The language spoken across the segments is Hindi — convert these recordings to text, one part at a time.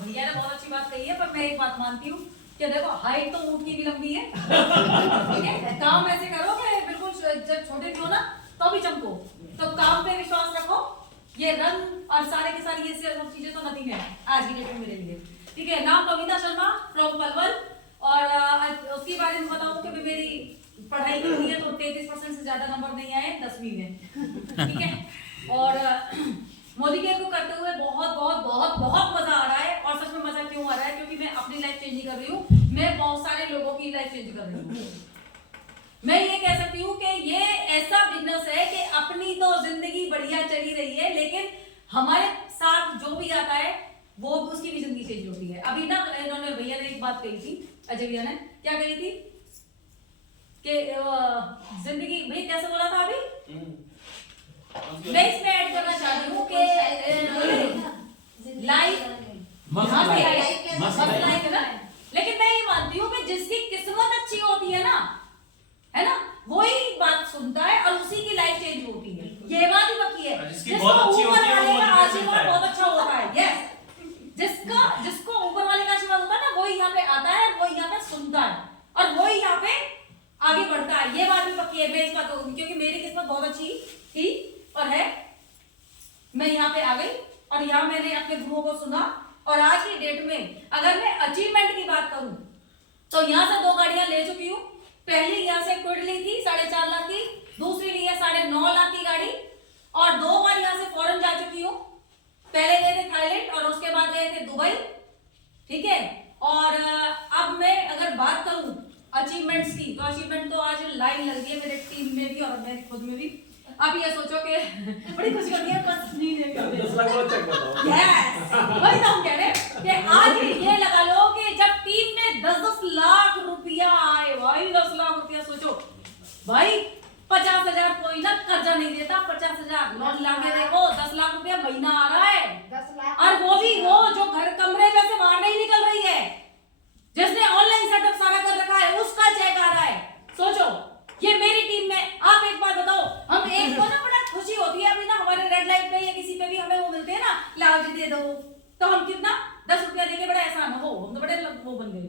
भैया ने बहुत अच्छी बात कही है, पर मैं एक बात मानती हूँ कि देखो हाइट तो ऊँट की भी लंबी है, ठीक है। काम ऐसे करो कि बिल्कुल जब छोटे भी हो ना तो भी चमको, तो काम पे विश्वास रखो। ये रंग और सारे के सारे ये सब चीजें तो नथिंग है आज की डेट में मेरे लिए, ठीक है। नाम कविता शर्मा फ्रॉम पलवल, और उसके बारे में बताऊं कि मेरी पढ़ाई की है तो 33% से ज्यादा नंबर नहीं आए 10वीं में, ठीक है। और मोदी केयर को करते हुए बहुत बहुत बहुत बहुत मजा आ रहा है। और सच में मजा क्यों आ रहा है? क्योंकि मैं अपनी लाइफ चेंज कर रही हूँ, मैं बहुत सारे लोगों की लाइफ चेंज कर रही हूँ। मैं ये कह सकती हूँ कि ये ऐसा बिजनेस है कि अपनी तो जिंदगी बढ़िया चली रही है, लेकिन हमारे साथ जो भी आता है वो उसकी भी जिंदगी चेंज होती है। अभी ना इन्होंने भैया ने एक बात कही थी, अजय भैया ने क्या कही थी कि जिंदगी, भाई कैसे बोला था अभी? मैं इसमें ऐड करना चाहती हूँ कि लाइफ है ना, लेकिन मैं ये मानती हूँ कि जिसकी किस्मत अच्छी होती है ना, वही बात सुनता है और उसी की लाइफ चेंज होती है। ये बात ही पक्की है। जिसको ऊपर वाले का आशीर्वाद बहुत अच्छा होता है, यस, जिसको ऊपर वाले का आशीर्वाद होता है ना, वही यहाँ पे आता है, वही यहाँ पे सुनता है और वही यहाँ पे आगे बढ़ता है। ये बात भी पक्की है। मैं इस बात को, क्योंकि मेरी किस्मत बहुत अच्छी थी और है, मैं यहाँ पे आ गई और यहाँ मैंने अपने गुरुओं को सुना। और आज की डेट में अगर मैं अचीवमेंट की बात करूं तो यहाँ से 2 गाड़ियां ले चुकी हूँ। पहली यहाँ से क्विड ली थी 4.5 लाख की, दूसरी ली है 9.5 लाख की गाड़ी, और 2 बार यहाँ से फॉरेन जा चुकी हूँ। पहले गए थे थाईलैंड और उसके बाद गए थे दुबई, ठीक है। और अब मैं अगर बात करूं अचीवमेंट्स की, तो अचीवमेंट तो आज लाइन लग गई है मेरे टीम में भी और मेरे खुद में भी। अब ये सोचो कि बड़ी खुशी होती है, बस नहीं है 10 लाख वाला चेक बताओ। यस, वही तो हम कह रहे हैं कि आज ये लगा लो कि जब टीम में 10-10 लाख रुपया आए, भाई 10 लाख रुपया सोचो भाई, 50,000 कोई ना कर्जा नहीं देता, 50,000 लोन लाके देखो, 10 लाख रुपया महीना आ रहा है, 10 लाख, और वो भी वो जो घर कमरे में से बाहर नहीं निकल रही है, जिसने ऑनलाइन सेटअप सारा कर रखा है, उसका चेक आ रहा है। सोचो ये मेरी टीम में। आप एक बात बताओ, हम एक को ना बड़ा खुशी होती है अभी ना, हमारे रेड लाइट पे या किसी पे भी हमें वो मिलते हैं ना, लाओ जी दे दो, तो हम कितना 10 रुपया देके बड़ा एहसान हो, हम तो बड़े वो बन गए।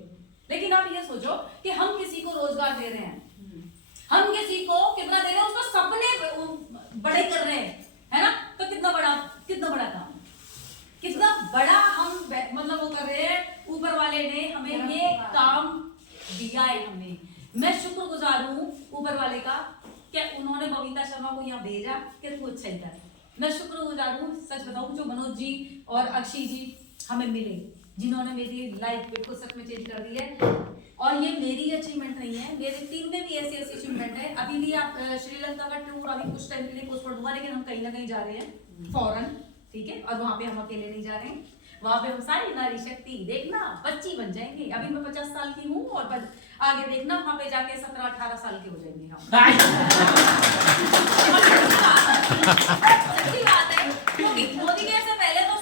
लेकिन आप ये सोचो कि हम किसी को रोजगार दे रहे हैं, हम किसी को कितना दे रहे हैं, उसको सपने बड़े कर रहे हैं, है ना, तो कितना बड़ा काम, कितना बड़ा हम मतलब वो कर रहे हैं। ऊपर वाले ने हमें ये काम दिया है, हमें, मैं शुक्रगुजार हूँ ऊपर वाले का कि उन्होंने बबीता शर्मा को यहाँ भेजा कि तू अच्छा ही कर। मैं शुक्रगुजार हूँ, सच बताऊँ, जो मनोज जी और अक्षय जी हमें मिले, जिन्होंने मेरी लाइफ बिल्कुल सच में चेंज कर दी है। और ये मेरी अचीवमेंट नहीं है, मेरी टीम में भी ऐसी अचीवमेंट है। अभी भी आप श्रीलंका का टूर अभी कुछ टाइम के लिए पोस्टपोन हुआ, लेकिन हम कहीं ना कहीं जा रहे हैं फॉरेन, ठीक है। और वहाँ पे हम अकेले नहीं जा रहे हैं, वहाँ पे हम सारी नारी शक्ति देखना बच्ची बन जाएंगे। अभी मैं 50 साल की हूँ और आगे देखना वहाँ पे जाके 17-18 साल के हो जाएंगे हम। सच्ची बात है, क्योंकि मोदी के से पहले तो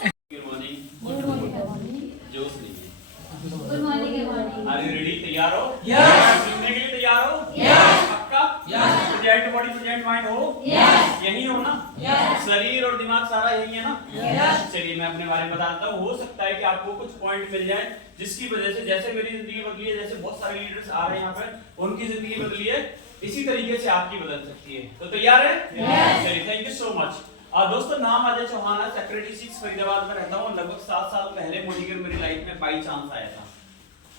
good morning, are you ready? तैयार हो? यस। सुनने के लिए तैयार हो? यस। पक्का? Yes. Present body present mind हो? यस। यही हो ना? यस। शरीर और दिमाग सारा यही है ना? यस। चलिए मैं अपने बारे में बताता हूँ। हो सकता है कि आपको कुछ पॉइंट मिल जाए जिसकी वजह से, जैसे मेरी जिंदगी बदली है, जैसे बहुत सारे लीडर्स आ रहे हैं यहाँ पर, उनकी जिंदगी बदली है, इसी तरीके से आपकी बदल सकती है। तो तैयार है? यस। चलिए, थैंक यू सो मच। दोस्तों, नाम अजय चौहान है, सेक्रेटरी 6 फरीदाबाद में रहता हूँ। लगभग 7 साल पहले मोदी केयर मेरी लाइफ में बाई चांस आया था।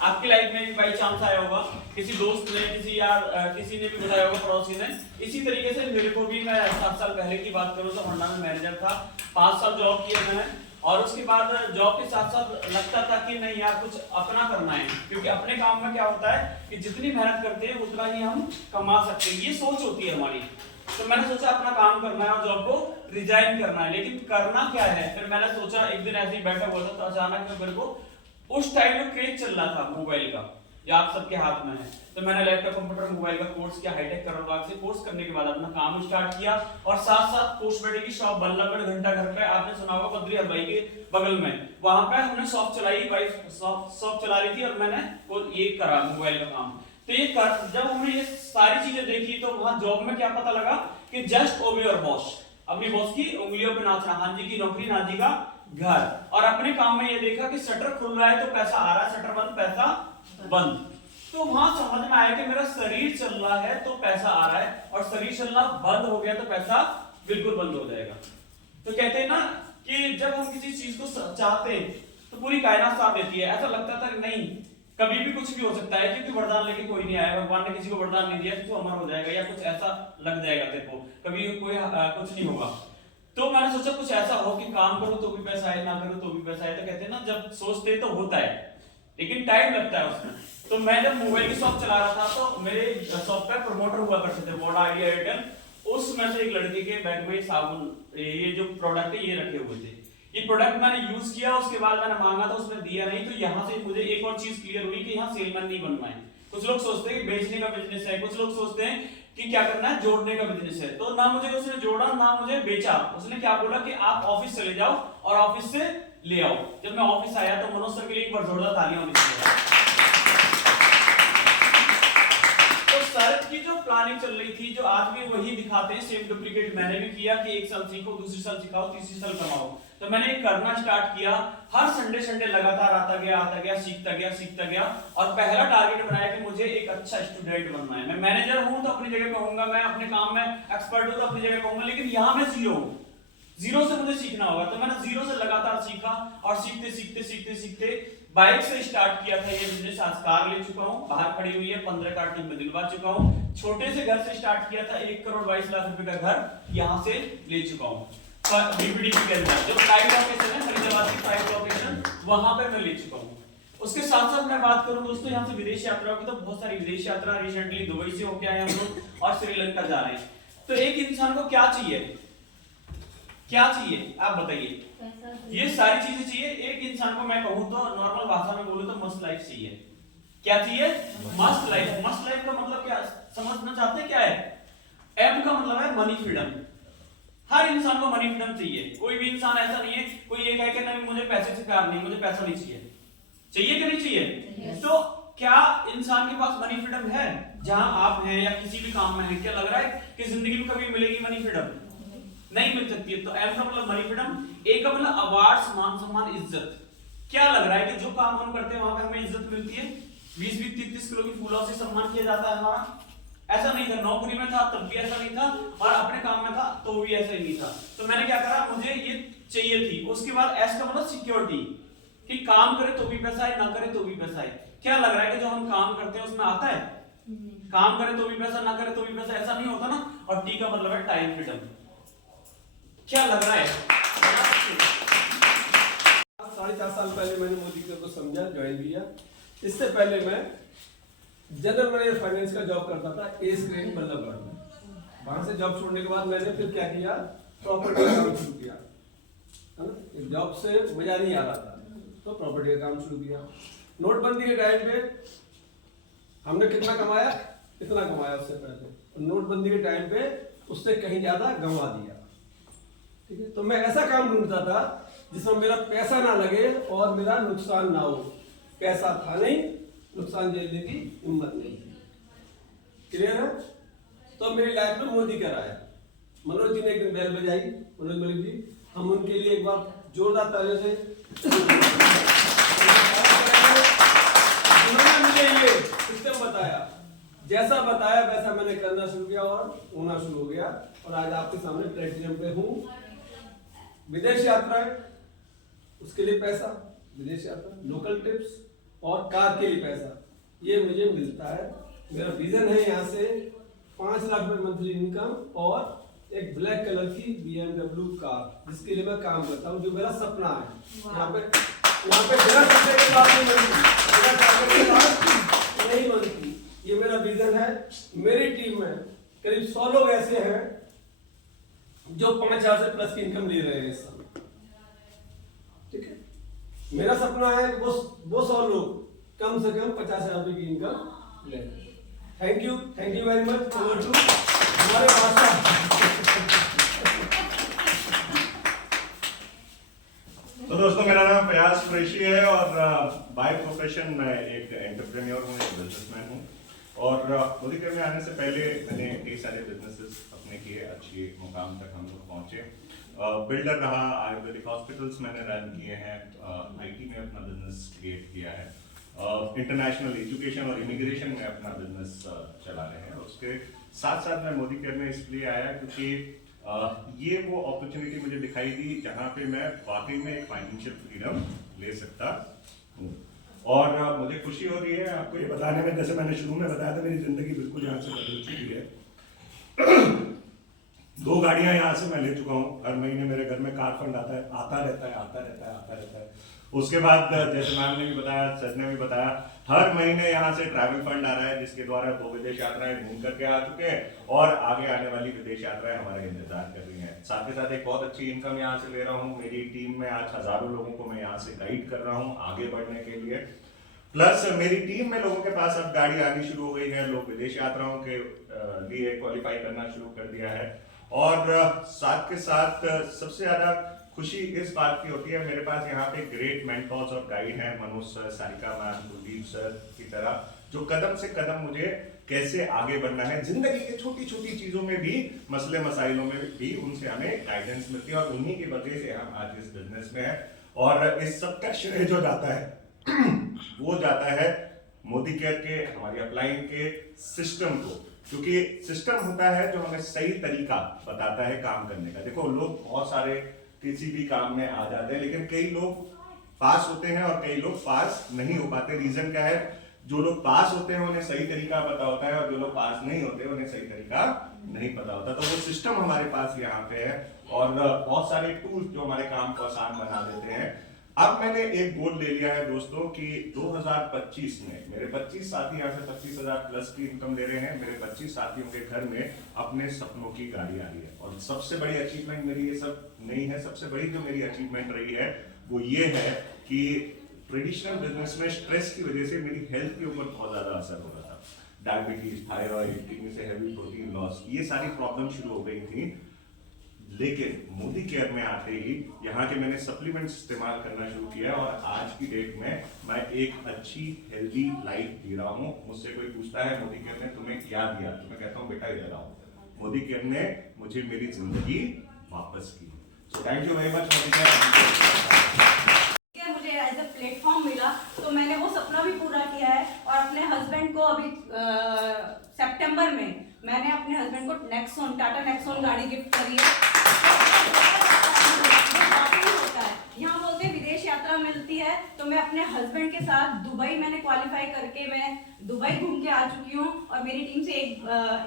आपकी लाइफ में भी बाई चांस आया होगा, किसी दोस्त ने, किसी यार, किसी ने भी बताया होगा, पड़ोसी ने। इसी तरीके से मेरे को भी, मैं 7 साल पहले की बात करूँ तो होंडा में मैनेजर था, 5 साल जॉब किया मैंने, और उसके बाद जॉब के साथ साथ लगता था कि नहीं यार कुछ अपना करना है, क्योंकि अपने काम में क्या होता है कि जितनी मेहनत करते हैं उतना ही हम कमा सकते हैं, ये सोच होती है हमारी। तो मैंने सोचा अपना काम करना है और जॉब को रिजाइन करना है, लेकिन करना क्या है। फिर मैंने सोचा, एक दिन ऐसे ही बैठा हुआ था तो अचानक मेरे को उस टाइम में क्रेज चल रहा था मोबाइल का, या आप सबके हाथ में है, तो मैंने लैपटॉप, कंप्यूटर, मोबाइल का कोर्स किया हाईटेक करोलबाग से। कोर्स करने के बाद अपना काम स्टार्ट किया, और साथ साथ पोस्टपेड की शॉप बल्लभगढ़ घंटा घर पे, आपने सुना होगा बद्री हलवाई के बगल में, वहां पे हमने शॉप चलाई, वाइफ शॉप चला रही थी, और मैंने ये करा मोबाइल का काम। तो ये जब हमने ये सारी चीजें देखी तो वहां जॉब में क्या पता लगा कि जस्ट ओबे योर बॉस, अपनी बॉस की उंगलियों पे नाचना, हाँ जी की नौकरी ना जी का घर, और अपने काम में ये देखा कि शटर खुल रहा है तो पैसा आ रहा है, शटर बंद पैसा बंद। तो वहां समझ में आया कि मेरा शरीर चल रहा है तो पैसा आ रहा है, और शरीर चलना बंद हो गया तो पैसा बिल्कुल बंद हो जाएगा। तो कहते हैं ना कि जब हम किसी चीज को चाहते हैं तो पूरी कायनात साथ देती है। ऐसा लगता था कि नहीं, कभी भी कुछ भी हो सकता है, क्योंकि वरदान लेके कोई नहीं आया, भगवान ने किसी को वरदान नहीं दिया कि तू अमर हो जाएगा या कुछ ऐसा लग जाएगा तेरे को, कभी कोई कुछ नहीं होगा। तो मैंने सोचा कुछ ऐसा हो कि काम करो तो भी पैसा आए, ना करो तो भी पैसा आए। तो कहते हैं ना जब सोचते तो होता है, लेकिन टाइम लगता है उसमें। तो मैं जब मोबाइल की शॉप चला रहा था तो मेरे शॉप पे प्रमोटर हुआ करते थे, वोडा, आइडिया, एयरटेल। उसमें से एक लड़के के बैग में साबुन, ये जो प्रोडक्ट है ये रखे हुए थे। ये प्रोडक्ट मैंने यूज किया, उसके बाद मैंने मांगा था, उसने दिया नहीं। तो यहाँ से मुझे एक और चीज क्लियर हुई कि यहाँ सेलमैन नहीं बनना है। कुछ लोग सोचते हैं कि बेचने का बिजनेस है, कुछ लोग सोचते हैं कि क्या करना है, जोड़ने का बिजनेस है। तो ना मुझे उसने जोड़ा ना मुझे बेचा। उसने क्या बोला कि आप ऑफिस चले जाओ और ऑफिस से ले आओ। जब मैं ऑफिस आया तो मनोज सर के लिए एक बार जोरदार तालियां होनी चाहिए। तो सर की जो प्लानिंग चल रही थी, जो आज भी वही दिखाते हैं, सेम डुप्लीकेट मैंने भी किया कि एक साल सीखो, दूसरी साल सिखाओ, तीसरी साल कमाओ। तो मैंने करना स्टार्ट किया, हर संडे लगातार आता गया, सीखता गया, और पहला टारगेट बनाया कि मुझे एक अच्छा स्टूडेंट बनना है। मैं मैनेजर हूं तो अपनी जगह पे होऊंगा, मैं अपने काम में एक्सपर्ट हूं तो अपनी जगह पे होऊंगा, लेकिन यहां मैं जीरो हूं, जीरो से मुझे सीखना होगा। तो मैंने जीरो से लगातार सीखा, और सीखते बाइक से स्टार्ट किया था ये बिजनेस। आज कार ले चुका हूं, बाहर खड़ी हुई है, 15 कार टीम में दिलवा चुका हूं। छोटे से घर से स्टार्ट किया था, 1,22,00,000 रुपए का घर यहां से ले चुका हूं। बीपीडीपी के अंदर जो प्राइवेट लोकेशन है, फरीदाबाद की प्राइवेट लोकेशन, वहां पे मैं ले चुका हूं। उसके साथ साथ मैं बात करूं दोस्तों, यहाँ से विदेश यात्रा की, तो बहुत सारी विदेश यात्रा रिसेंटली दुबई से होके आए हम लोग, और श्रीलंका जा रहे हैं। तो एक इंसान को क्या चाहिए, आप बताइए? ये सारी चीजें चाहिए। एक इंसान को मैं कहूं तो नॉर्मल भाषा में बोलूं तो मस्त लाइफ चाहिए। क्या चाहिए? मस्त लाइफ। मस्त लाइफ का मतलब क्या समझना चाहते हैं? क्या है? एम का मतलब है मनी फ्रीडम। हर इंसान को मनी फ्रीडम चाहिए। कोई भी इंसान ऐसा नहीं है, कोई ये कहे कि नहीं मुझे पैसे से प्यार नहीं, मुझे पैसा नहीं चाहिए। चाहिए कि नहीं चाहिए? तो क्या इंसान के पास मनी फ्रीडम है? जहां आप हैं या किसी भी काम में हैं, क्या लग रहा है कि जिंदगी में कभी मिलेगी मनी फ्रीडम? नहीं मिल सकती है। तो एम का मतलब मनी फ्रीडम, ए का मतलब अवार्ड्स, मान सम्मान, इज्जत। क्या लग रहा है कि जो काम हम करते हैं वहां पे हमें इज्जत मिलती है? 20-20, 30-30 किलो की फूलों से सम्मान किया जाता है हमारा? ऐसा नहीं था। नौकरी में था तब भी ऐसा नहीं था, और अपने काम में था तो भी ऐसा ही नहीं था। तो मैंने क्या करा, मुझे ये चाहिए थी। उसके बाद एस का मतलब सिक्योरिटी, कि काम करे तो भी पैसा है, ना करे तो भी पैसा है। क्या लग रहा है कि जो हम काम करते हैं उसमें आता है? काम करे तो भी पैसा, ना करे तो भी पैसा, ऐसा नहीं होता ना। और टी का मतलब है टाइम फ्रीडम। क्या लग रहा है? 4.5 साल पहले मैंने मोदी को समझा, ज्वाइन किया। इससे पहले मैं जनरल मैनेजर फाइनेंस का जॉब करता था, एस ग्रेड बल्लभगढ़ में। वहां से जॉब छोड़ने के बाद मैंने फिर क्या किया, प्रॉपर्टी का काम शुरू किया, है ना। जॉब से मजा नहीं आ रहा था तो प्रॉपर्टी का काम शुरू किया। नोटबंदी के टाइम पे हमने कितना कमाया, इतना कमाया उससे पहले। नोटबंदी के टाइम पे उससे कहीं ज्यादा गंवा दिया। ठीक है, तो मैं ऐसा काम ढूंढता था जिसमें मेरा पैसा ना लगे और मेरा नुकसान ना हो। पैसा था नहीं, नुकसान झेलने की हिम्मत नहीं। क्लियर है? तो मेरी लाइफ में मोदी कर आया। मनोज जी ने एक दिन बेल बजाई, मनोज मलिक जी, हम उनके लिए एक बार जोरदार तालियों से उन्होंने मुझे ये सिस्टम बताया, जैसा बताया वैसा मैंने करना शुरू किया और होना शुरू हो गया। और आज आपके सामने प्लेटिनम पे हूँ। विदेश यात्राएं, उसके लिए पैसा, विदेश यात्रा, लोकल टिप्स और कार के लिए पैसा, ये मुझे मिलता है। मेरा विजन है यहाँ से 5 लाख रुपए मंथली इनकम और एक ब्लैक कलर की BMW कार, जिसके लिए मैं काम करता हूँ, जो मेरा सपना है। यहाँ पे मेरा सपने के साथ नहीं बनती, मेरा टारगेट के साथ नहीं बनती। ये मेरा विजन है। मेरी टीम में करीब 100 लोग ऐसे हैं जो 5,000 से प्लस की इनकम ले रहे हैं इस समय। ठीक है, मेरा सपना है वो 100 लोग कम से कम 50,000 रुपए की इनकम ले। Thank you very much. Over to हमारे तो दोस्तों, मेरा नाम प्रयास कुरैशी है और बाय प्रोफेशन मैं एक एंटरप्रेन्योर हूँ, एक बिजनेसमैन हूँ। और मोदी केयर में आने से पहले मैंने कई सारे बिजनेसेस अपने किए, अच्छी मुकाम तक हम लोग पहुँचे। बिल्डर रहा, आयुर्वेदिक हॉस्पिटल्स मैंने रन किए हैं, आईटी में अपना बिजनेस क्रिएट किया है, इंटरनेशनल एजुकेशन और इमिग्रेशन में अपना बिजनेस चला रहे हैं। उसके साथ साथ मैं मोदी केयर में इसलिए आया क्योंकि ये वो अपॉर्चुनिटी मुझे दिखाई दी जहाँ पे मैं वाकई में एक फाइनेंशियल फ्रीडम ले सकता हूँ। और मुझे खुशी हो रही है आपको ये बताने में, जैसे मैंने शुरू में बताया था, मेरी जिंदगी बिल्कुल यहाँ से बदल चुकी है। 2 गाड़ियाँ यहाँ से मैं ले चुका हूँ। हर महीने मेरे घर में कार फंड आता रहता है। उसके बाद जैसे मैम ने भी बताया, सर ने भी बताया, हर महीने यहाँ से ट्रैवल फंड आ रहा है जिसके द्वारा 2 विदेश यात्राएं घूम करके आ चुके हैं और आगे आने वाली विदेश यात्राएं हमारा इंतजार कर रही हैं। साथ ही साथ एक बहुत अच्छी इनकम यहाँ से ले रहा हूँ। मेरी टीम में आज हजारों लोगों को मैं यहाँ से गाइड कर रहा हूँ आगे बढ़ने के लिए। प्लस मेरी टीम में लोगों के पास अब गाड़ी आनी शुरू हो गई है, लोग विदेश यात्राओं के लिए क्वालिफाई करना शुरू कर दिया है। और साथ के साथ सबसे ज्यादा खुशी इस बात की होती है, मेरे पास यहाँ पे ग्रेट मेंटर्स और गाइड हैं, Manoj sir, Sarika ma'am, Kuldeep sir की तरह, जो कदम से कदम मुझे कैसे आगे बढ़ना है जिंदगी के छोटी छोटी चीजों में भी, मसले मसाइलों में भी उनसे हमें गाइडेंस मिलती है। और उन्हीं की वजह से हम आज इस बिजनेस में हैं। और इस सब का श्रेय जो जाता है वो जाता है मोदी केयर के, हमारी अपलाइन के सिस्टम को, क्योंकि सिस्टम होता है जो हमें सही तरीका बताता है काम करने का। देखो, लोग बहुत सारे किसी भी काम में आ जाते हैं, लेकिन कई लोग पास होते हैं और कई लोग पास नहीं हो पाते। रीजन क्या है? जो लोग पास होते हैं उन्हें सही तरीका पता होता है और जो लोग पास नहीं होते उन्हें सही तरीका नहीं पता होता। तो वो सिस्टम हमारे पास यहाँ पे है और बहुत सारे टूल्स जो हमारे काम को आसान बना देते हैं। अब मैंने एक गोल ले लिया है दोस्तों कि 2025 में मेरे 25 साथी यहाँ से 25,000 प्लस की इनकम ले रहे हैं। मेरे 25 साथियों के घर में अपने सपनों की गाड़ी आ रही है। और सबसे बड़ी अचीवमेंट मेरी ये सब नहीं है, सबसे बड़ी जो मेरी अचीवमेंट रही है वो ये है कि ट्रेडिशनल बिजनेस में स्ट्रेस की वजह से मेरी हेल्थ के ऊपर बहुत ज्यादा असर हो रहा था। डायबिटीज, थायराइड, किडनी से हैवी प्रोटीन लॉस, ये सारी प्रॉब्लम शुरू हो गई थी। लेकिन मोदी केयर में आते ही यहाँ के मैंने सप्लीमेंट्स इस्तेमाल करना शुरू किया और आज की डेट में मैं एक अच्छी हेल्दी लाइफ जी रहा हूँ। मुझसे कोई पूछता है मोदी केयर ने तुम्हें क्या दिया, तो मैं कहता हूँ बेटा इधर आओ, मोदी केयर ने मुझे मेरी जिंदगी वापस की। So thank you very much Modi care. मुझे एज ए प्लेटफॉर्म मिला तो मैंने वो सपना भी पूरा किया है और अपने हस्बैंड को अभी सितंबर में मैंने अपने हस्बैंड को नेक्सॉन, टाटा नेक्सॉन गाड़ी गिफ्ट करी है। होता है यहाँ बोलते हैं विदेश यात्रा मिलती है, तो मैं अपने हस्बैंड के साथ दुबई मैंने क्वालिफाई करके मैं दुबई घूम के आ चुकी हूँ और मेरी टीम से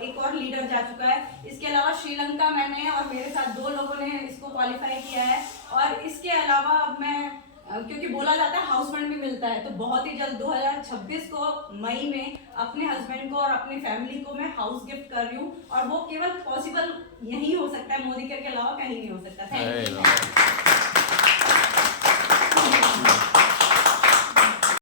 एक और लीडर जा चुका है। इसके अलावा श्रीलंका मैंने और मेरे साथ 2 लोगों ने इसको क्वालिफाई किया है। और इसके अलावा अब मैं, क्योंकि बोला जाता है हाउस फंड भी मिलता है, तो बहुत ही जल्द 2026 को मई में अपने हस्बैंड को और अपनी फैमिली को मैं हाउस गिफ्ट कर रही हूँ और वो केवल पॉसिबल यही हो सकता है, मोदी केयर के अलावा कहीं नहीं हो सकता। Thank you.